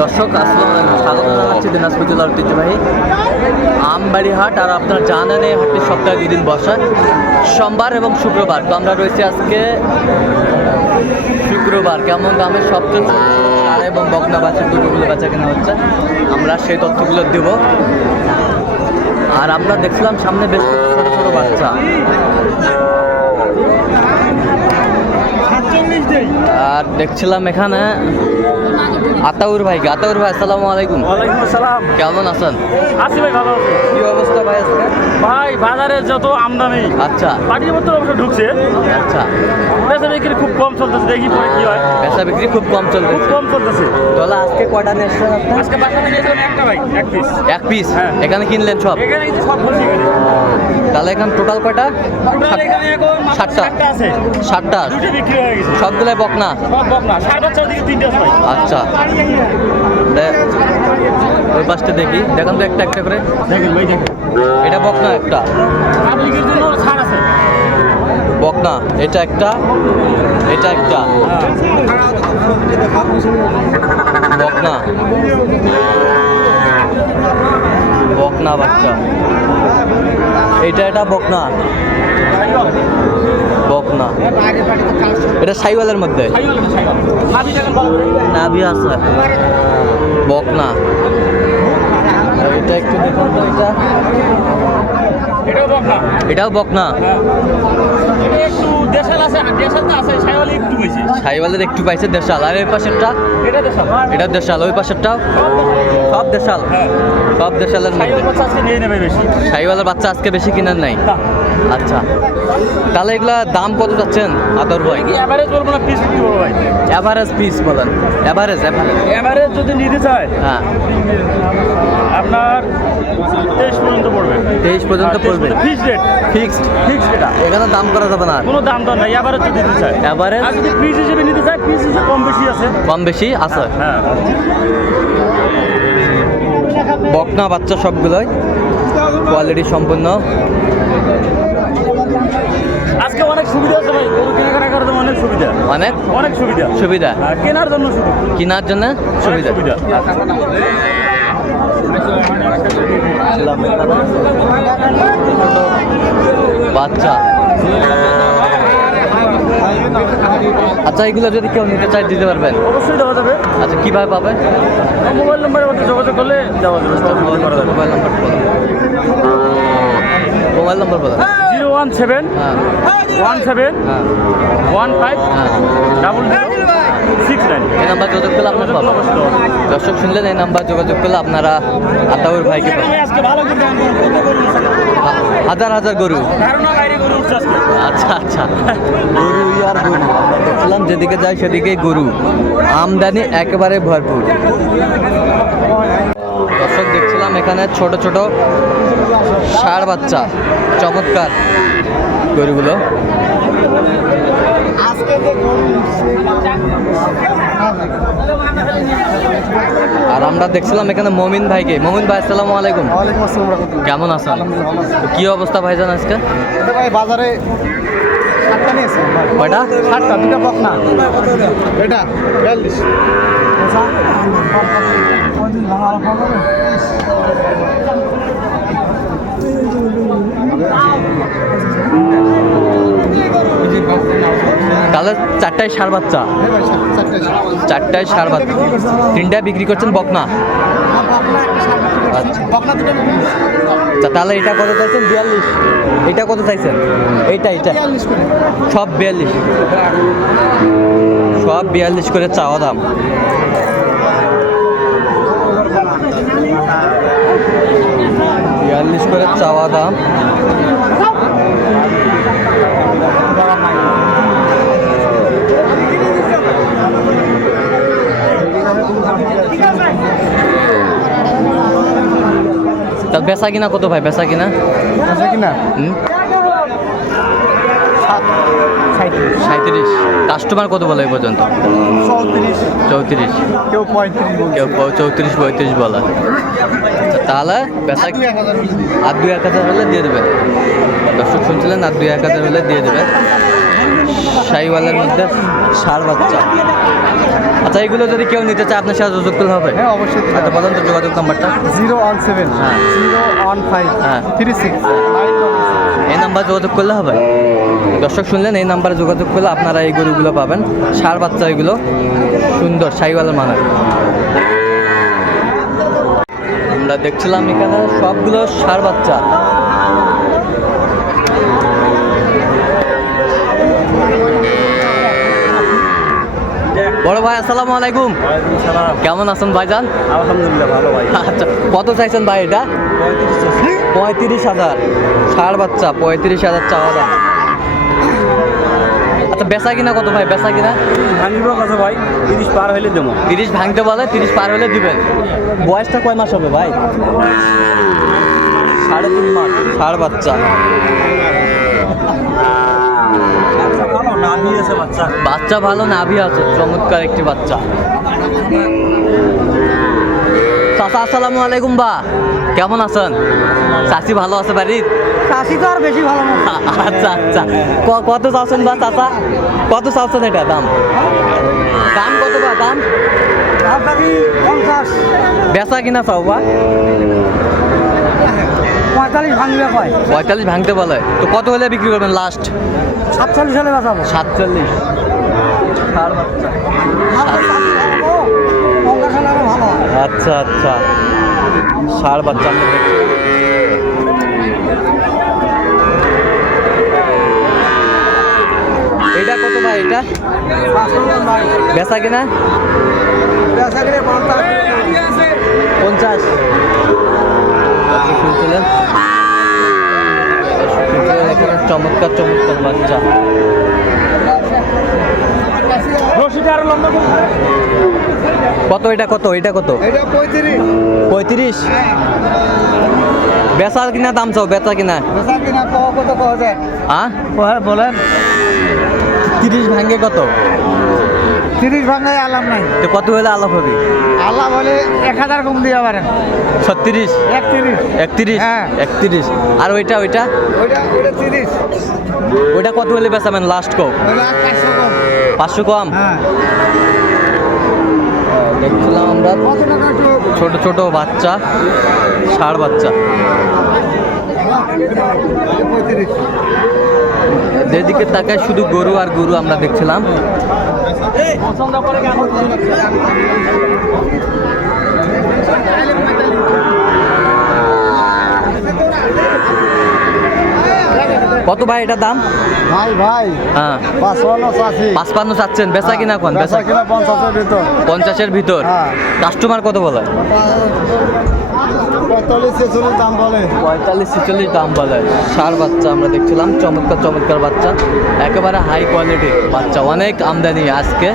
দর্শক, আসসালামু স্বাগত জানাচ্ছি দিনাজপুর জেলার ঐতিহ্যবাহী আমবাড়ি হাট আর আপনারা জানেন এই হাটটি সপ্তাহে দুদিন বসা। সোমবার এবং শুক্রবার। তো আমরা রয়েছি আজকে শুক্রবার। কেমন দামে সবচেয়ে এবং বকনা বাচ্চা দুটোগুলো বাচ্চা কেনা হচ্ছে, আমরা সেই তথ্যগুলো দেব। আর আমরা দেখছিলাম সামনে বেশ ছোট ছোট বাচ্চা। আর দেখছিলাম এখানে আতাউর ভাইকে আতাউর ভাই আসসালামু আলাইকুম। ওয়ালাইকুম আসসালাম। কেমন আছেন? আছি ভাই ভালো। কি অবস্থা ভাই আজকে? ভাই বাজারে যত আমদানি আচ্ছা। পাটির মতো অবশ্য ঢুকছে। আচ্ছা। বেচা বিক্রি খুব কম চলতেছে দেখি পরে কি হয়। বেচা বিক্রি খুব কম খুব চলতেছে। কম চলতেছে। তাহলে আজকে কয়টা নিয়ে এসছেন আপনি? আজকে বাসাতে নিয়েছিলাম একটা ভাই এক পিস এক পিস হ্যাঁ। এখানে কিনলেন সব? এখানে কিন্তু সব বলছি তাহলে এখন টোটাল কয়টা? ষাটটা। আছে। ষাটটা। দুটো বিক্রি হয়ে গেছে। সবগুলাই বকনা? আচ্ছা। ওই পাশটা দেখি। দেখান তো একটা একটা করে। এটা বকনা একটা? বকনা এটা একটা এটা একটা। বকনা। বকনা বাচ্চা। এটা এটা বকনা। বকনা। এটা সাইওয়ালের মধ্যে। নাভি আছে। বকনা আর এটা একটু দেখুন তো এটা এটাও বকনা এটাও বকনা হ্যাঁ। এটা একটু দেশাল আছে দেশাল তো আছে সাইওয়াল একটু বেশি। সাইওয়ালের একটু পাইছে দেশাল আর এই পাশেরটা? এটা দেশাল। ওই পাশেরটা? সব দেশাল। হ্যাঁ। সব দেশালের মধ্যে। বাচ্চা আজকে নিয়ে নেবে বেশি। সাইওয়ালের বাচ্চা আজকে বেশি কিনার নাই। আচ্ছা। তাহলে এগুলা দাম কত যাচ্ছেন আদর ভাই? এভারেজ বলব না পিস করব ভাই। এভারেজ পিস বলেন। এভারেজ এভারেজ এভারেজ যদি নিতে চায়। হ্যাঁ। আপনার তেইশ পর্যন্ত পড়বে। রেট ফিক্সড ফিক্স এটা। এখানে দাম করা যাবে না কোনো দাম দর নাই এভারেজ যদি চায়। এভারেজ আর যদি পিস হিসেবে নিতে চাই পিস হিসেবে কম বেশি আছে। কম বেশি আছে। হ্যাঁ বকনা বাচ্চা সবগুলোই। কোয়ালিটি সম্পূর্ণ। আজকে অনেক সুবিধা আছে ভাই গরু কেনাকাটা করার জন্য অনেক সুবিধা। অনেক? অনেক সুবিধা। সুবিধা? কেনার জন্য শুধু কেনার জন্য সুবিধা? সুবিধা। এখানে। বাচ্চা। আচ্ছা এগুলো যদি কেউ নিতে চায় দিতে পারবেন। অবশ্যই দেওয়া যাবে। আচ্ছা কীভাবে পাবে? মোবাইল নম্বরের মধ্যে যোগাযোগ করলে দেওয়া যাবে। মোবাইল নাম্বার বলো। মোবাইল নম্বর বলো। One seven one seven one five double six nine এই নাম্বার যোগাযোগ করলে আপনার পাবেন। দর্শক শুনলেন এই নাম্বার যোগাযোগ করলে আপনারা আতাউর ভাইকে? হাজার হাজার গরু। আচ্ছা আচ্ছা। গরু আর গরু। দেখছিলাম যেদিকে যাই সেদিকেই গরু। আমদানি একেবারে ভরপুর। দর্শক দেখছিলাম এখানে ছোট ছোট ষাঁড় বাচ্চা, চমৎকার। গরুগুলো। আর আমরা দেখছিলাম এখানে মমিন ভাইকে। মমিন ভাই, আসসালামু আলাইকুম। কেমন আছেন? কি অবস্থা ভাইজান আজকে? ভাই বাজারে কয়টা? দুটা না এটা তাহলে চারটায় সার বাচ্চা। চারটায় সার বাচ্চা। তিনটায় বিক্রি করছেন বকনা? আচ্ছা। তাহলে এটা কত চাইছেন? বিয়াল্লিশ। এটা কত চাইছেন? এইটা এটা সব বিয়াল্লিশ। সব বিয়াল্লিশ করে চাওয়া দাম। বিয়াল্লিশ করে চাওয়া দাম। তা বেচা কিনা কত ভাই? বেচা কিনা? আছে কি না হুম? সাত সাঁত্রিশ কাস্টমার কত বলে এই পর্যন্ত? চৌত্রিশ। কেউ কেউ চৌত্রিশ পঁয়ত্রিশ বলে। তাহলে বেচা আর দুই এক হাজার হলে দিয়ে দেবেন দর্শক শুনছিলেন আর দুই এক হাজার হলে দিয়ে দেবেন শাহিওয়ালের মধ্যে সার বাচ্চা। আচ্ছা এগুলো যদি কেউ নিতে চায় আপনার সাথে যোগাযোগ করলে হবে? হ্যাঁ অবশ্যই আচ্ছা বলেন তো যোগাযোগ নাম্বারটা। Zero one seven. হ্যাঁ। Zero one five. হ্যাঁ। Three six. এই নাম্বার যোগাযোগ করলে হবে? দর্শক শুনলেন এই নাম্বারে যোগাযোগ করলে আপনারা এই গরুগুলো পাবেন। সার বাচ্চা এগুলো। সুন্দর সাইওয়ালের মানের। আমরা দেখছিলাম এখানে সবগুলো সার বাচ্চা। বড় ভাই আসসালামু আলাইকুম। কেমন আছেন ভাইজান? আলহামদুলিল্লাহ ভালো ভাই। আচ্ছা কত চাইছেন ভাই এটা? পঁয়ত্রিশ হাজার। ষাট বাচ্চা পঁয়ত্রিশ হাজার চাওয়া দাম। আচ্ছা বেচা কিনা কত ভাই? বেচা কিনা? ভাঙিব কাছে ভাই তিরিশ পার হইলে দেবো। তিরিশ ভাঙতে বলে তিরিশ পার হলে দিবেন। বয়সটা কয় মাস হবে ভাই? সাড়ে তিন মাস। ষাট বাচ্চা। বাচ্চা ভালো নাভি আছে চমৎকার একটি বাচ্চা। চাচা আসসালামু আলাইকুম বা। কেমন আছেন? চাচি ভালো আছে বাড়ির? চাষি তো আর বেশি ভালো না। আচ্ছা আচ্ছা। কত চাচ্ছেন বা চাচা? কত চাচ্ছেন এটা দাম? দাম কত বা দাম? পঞ্চাশ। বেচা কিনা চাও বা? পঁয়তাল্লিশ ভাঙবে কয় পঁয়তাল্লিশ ভাঙতে বলে। তো কত হলে বিক্রি করবেন লাস্ট সাতচল্লিশ হলে বাঁচাবো। সাতচল্লিশ। আচ্ছা আচ্ছা। ষাড় বাচ্চা এটা কত ভাই, এটা? বেচা কিনা? পঞ্চাশ। চমৎকার চমৎকার বাচ্চা। রশিটা আরও লম্বা কত? এটা কত? এটা কত? পঁয়ত্রিশ। পঁয়ত্রিশ? বেচা কিনা দাম চাও? বেচা কিনা? বলেন। তিরিশ ভাঙ্গে কত? তিরিশ ভাঙায় আলাম নাই। তো কত হলে আলাপ হবে? আলাপ বলে এক হাজার কম দিয়ে পারেন। ছত্রিশ? একত্রিশ। একত্রিশ? হ্যাঁ। একত্রিশ। আর ওইটা ওইটা? ওইটা ওইটা তিরিশ। ওইটা কত হলে বেচাবেন লাস্ট কো পাঁচশো কম। পাঁচশো কম? হ্যাঁ। দেখছিলাম আমরা। ছোট ছোট বাচ্চা, ষাড় বাচ্চা। যেদিকে তাকায় শুধু গরু আর গরু আমরা দেখছিলাম। কত ভাই এটা দাম? ভাই ভাই হ্যাঁ। পাঁচপান্ন চাচ্ছেন বেচা কিনা কোন? বেচা কিনা পঞ্চাশের ভিতর। পঞ্চাশের ভিতর? হ্যাঁ। কাস্টমার কত বলে? পঁয়তাল্লিশ ছেচল্লিশ দাম বলে। পঁয়তাল্লিশ ছেচল্লিশ দাম বলে। সার বাচ্চা আমরা দেখছিলাম চমৎকার চমৎকার বাচ্চা। একেবারে হাই কোয়ালিটি বাচ্চা অনেক আমদানি আজকে।